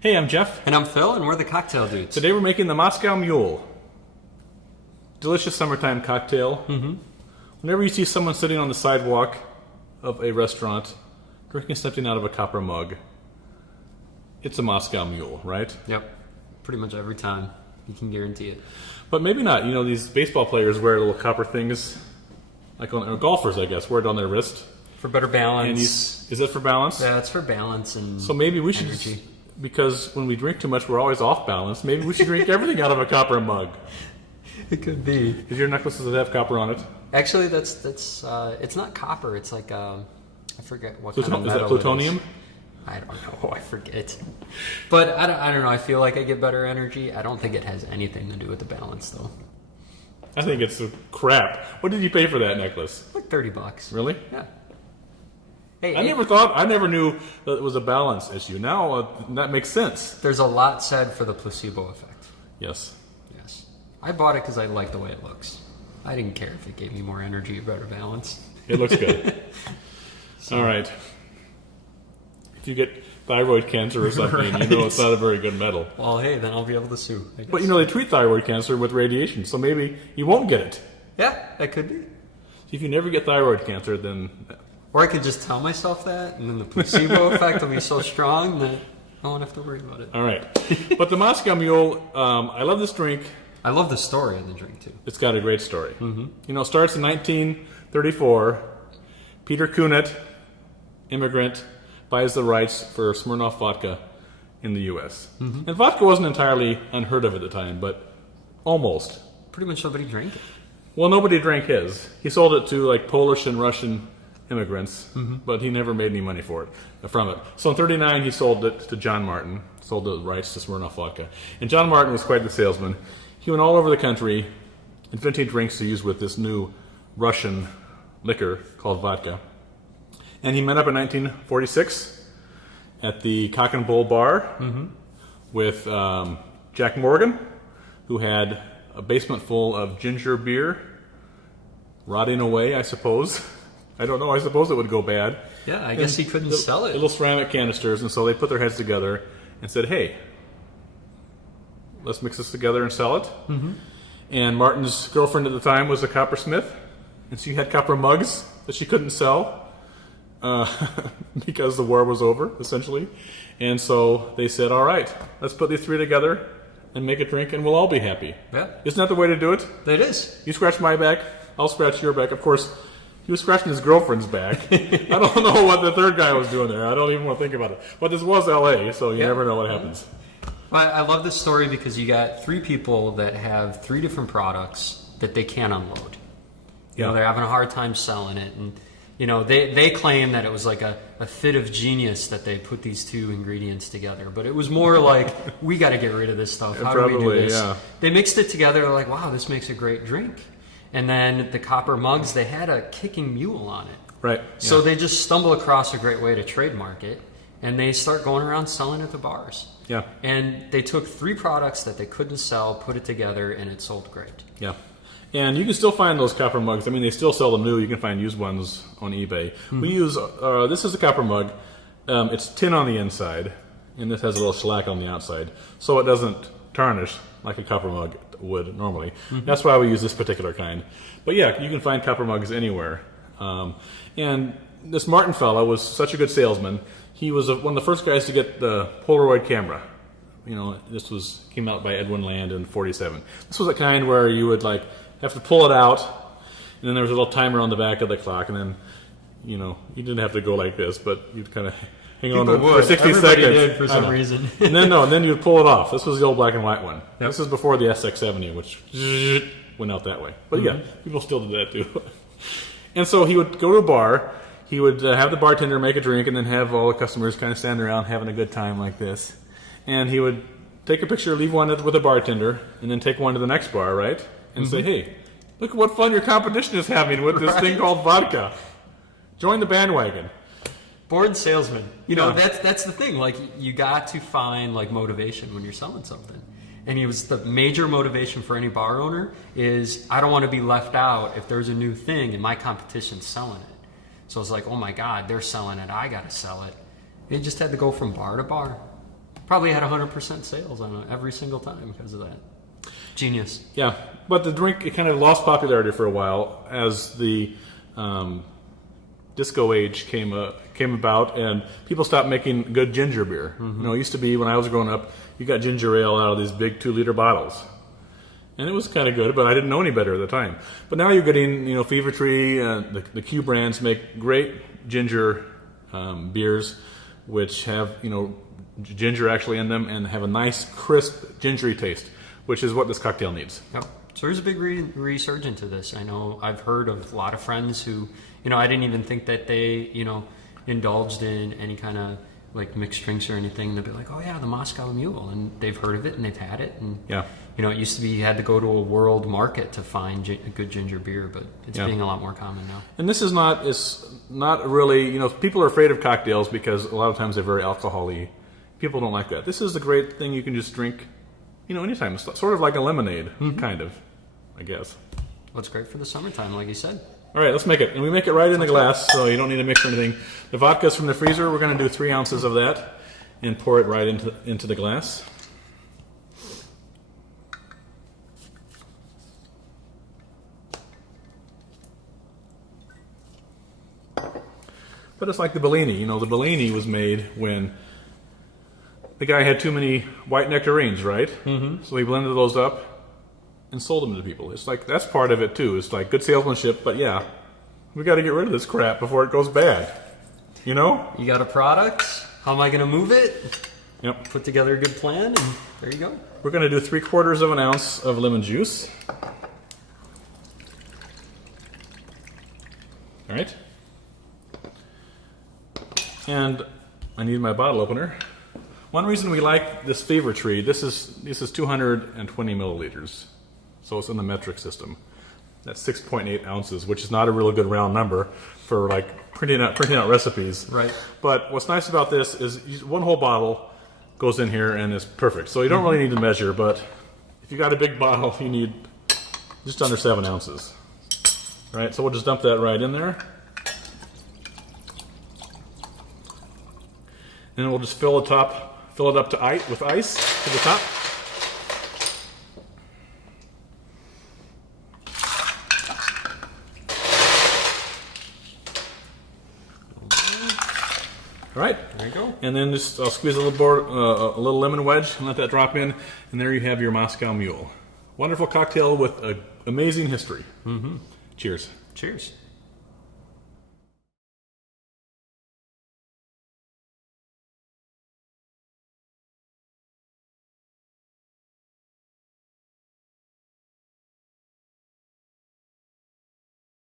Hey, I'm Jeff. And I'm Phil, and we're the Cocktail Dudes. Today we're making the Moscow Mule. Delicious summertime cocktail. Whenever you see someone sitting on the sidewalk of a restaurant drinking something out of a copper mug, it's a Moscow Mule, right? Yep. Pretty much every time. You can guarantee it. But maybe not. You know, these baseball players wear little copper things, like or golfers, I guess, wear it on their wrist. For better balance. And is that for balance? Yeah, it's for balance and so maybe we should, energy. Because when we drink too much, we're always off balance. Maybe we should drink everything out of a copper mug. It could be. Is your necklaces that have copper on it? Actually, that's it's not copper. It's like I forget what kind of metal. Is that plutonium? It is. I don't know. I forget. But I don't know. I feel like I get better energy. I don't think it has anything to do with the balance, though. I think it's crap. What did you pay for that necklace? Like $30. Really? Yeah. Hey, I never knew that it was a balance issue. Now that makes sense. There's a lot said for the placebo effect. Yes. Yes. I bought it because I like the way it looks. I didn't care if it gave me more energy or better balance. It looks good. All right. If you get thyroid cancer or something, right. You know it's not a very good metal. Well, hey, then I'll be able to sue. But you know, they treat thyroid cancer with radiation, so maybe you won't get it. Yeah, that could be. If you never get thyroid cancer, then... Or I could just tell myself that, and then the placebo effect will be so strong that I won't have to worry about it. All right. But the Moscow Mule, I love this drink. I love the story of the drink, too. It's got a great story. You know, it starts in 1934. Peter Kunet, immigrant, buys the rights for Smirnoff vodka in the U.S. And vodka wasn't entirely unheard of at the time, but almost. Pretty much nobody drank it. Well, nobody drank his. He sold it to like Polish and Russian immigrants, but he never made any money from it. So in 1939, he sold it to John Martin, sold the rights to Smirnoff vodka. And John Martin was quite the salesman. He went all over the country inventing drinks to use with this new Russian liquor called vodka. And he met up in 1946 at the Cock and Bull Bar with Jack Morgan, who had a basement full of ginger beer, rotting away, I suppose. I don't know, I suppose it would go bad. Yeah, I guess he couldn't sell it. Little ceramic canisters, and so they put their heads together and said, hey, let's mix this together and sell it. And Martin's girlfriend at the time was a coppersmith, and she had copper mugs that she couldn't sell because the war was over, essentially. And so they said, all right, let's put these three together and make a drink, and we'll all be happy. Yeah. Isn't that the way to do it? It is. You scratch my back, I'll scratch your back. Of course, he was scratching his girlfriend's back. I don't know what the third guy was doing there. I don't even want to think about it. But this was L.A., so you never know what happens. Well, I love this story because you got three people that have three different products that they can't unload. You know, they're having a hard time selling it. And, you know, they claim that it was like a fit of genius that they put these two ingredients together. But it was more like, we got to get rid of this stuff. How do we do this? Yeah. They mixed it together. They're like, wow, this makes a great drink. And then the copper mugs, they had a kicking mule on it. Right. So they just stumble across a great way to trademark it, and they start going around selling at the bars. Yeah. And they took three products that they couldn't sell, put it together, and it sold great. Yeah. And you can still find those copper mugs. I mean, they still sell them new. You can find used ones on eBay. We use, this is a copper mug. It's tin on the inside, and this has a little shellac on the outside, so it doesn't tarnish like a copper mug would normally. That's why we use this particular kind. But yeah, you can find copper mugs anywhere. And this Martin fellow was such a good salesman. He was one of the first guys to get the Polaroid camera. You know, this came out by Edwin Land in '47. This was a kind where you would like have to pull it out, and then there was a little timer on the back of the clock, and then, you know, you didn't have to go like this, but you'd kind of hang on for 60 Everybody seconds. did for some reason. And then you would pull it off. This was the old black and white one. This is before the SX70, which went out that way. But yeah, people still did that too. And so he would go to a bar. He would have the bartender make a drink, and then have all the customers kind of stand around having a good time like this. And he would take a picture, leave one with the bartender, and then take one to the next bar, right? And say, hey, look at what fun your competition is having with this thing called vodka. Join the bandwagon. Born salesman. You know, that's the thing. Like, you got to find like motivation when you're selling something. And he was the major motivation for any bar owner is, I don't want to be left out if there's a new thing and my competition's selling it. So it's like, oh my God, they're selling it, I got to sell it. He just had to go from bar to bar. Probably had 100% sales on it every single time because of that. Genius. Yeah, but the drink, it kind of lost popularity for a while as the disco age came about, and people stopped making good ginger beer. You know, it used to be when I was growing up, you got ginger ale out of these big 2-liter bottles, and it was kind of good, but I didn't know any better at the time. But now you're getting, you know, Fever Tree and the Q brands make great ginger beers, which have, you know, ginger actually in them and have a nice crisp gingery taste, which is what this cocktail needs. Yep. So there's a big resurgence to this. I know I've heard of a lot of friends who, you know, I didn't even think that they, you know, indulged in any kind of like mixed drinks or anything. They'll be like, oh yeah, the Moscow Mule, and they've heard of it and they've had it. And yeah, you know, it used to be you had to go to a world market to find a good ginger beer, but it's being a lot more common now. And this is not, it's not really, you know, people are afraid of cocktails because a lot of times they're very alcohol-y. People don't like that. This is the great thing you can just drink, you know, anytime. It's sort of like a lemonade, kind of, I guess. Well, it's great for the summertime, like you said. All right, let's make it. And we make it right in the glass, so you don't need to mix or anything. The vodka's from the freezer. We're going to do 3 ounces of that and pour it right into the glass. But it's like the Bellini. You know, the Bellini was made when the guy had too many white nectarines, right? Mm-hmm. So he blended those up and sold them to people. It's like, that's part of it too. It's like good salesmanship, but yeah, we got to get rid of this crap before it goes bad. You know? You got a product. How am I going to move it? Yep. Put together a good plan, and there you go. We're going to do 3/4 of an ounce of lemon juice. All right. And I need my bottle opener. One reason we like this Fever Tree, this is 220 milliliters. So it's in the metric system. That's 6.8 ounces, which is not a really good round number for like printing out recipes. Right. But what's nice about this is one whole bottle goes in here and is perfect. So you don't really need to measure, but if you got a big bottle, you need just under 7 ounces. All right, so we'll just dump that right in there. And then we'll just fill it up to with ice to the top. All right. There you go. And then just I'll squeeze a little lemon wedge and let that drop in, and there you have your Moscow Mule. Wonderful cocktail with an amazing history. Mm-hmm. Cheers. Cheers.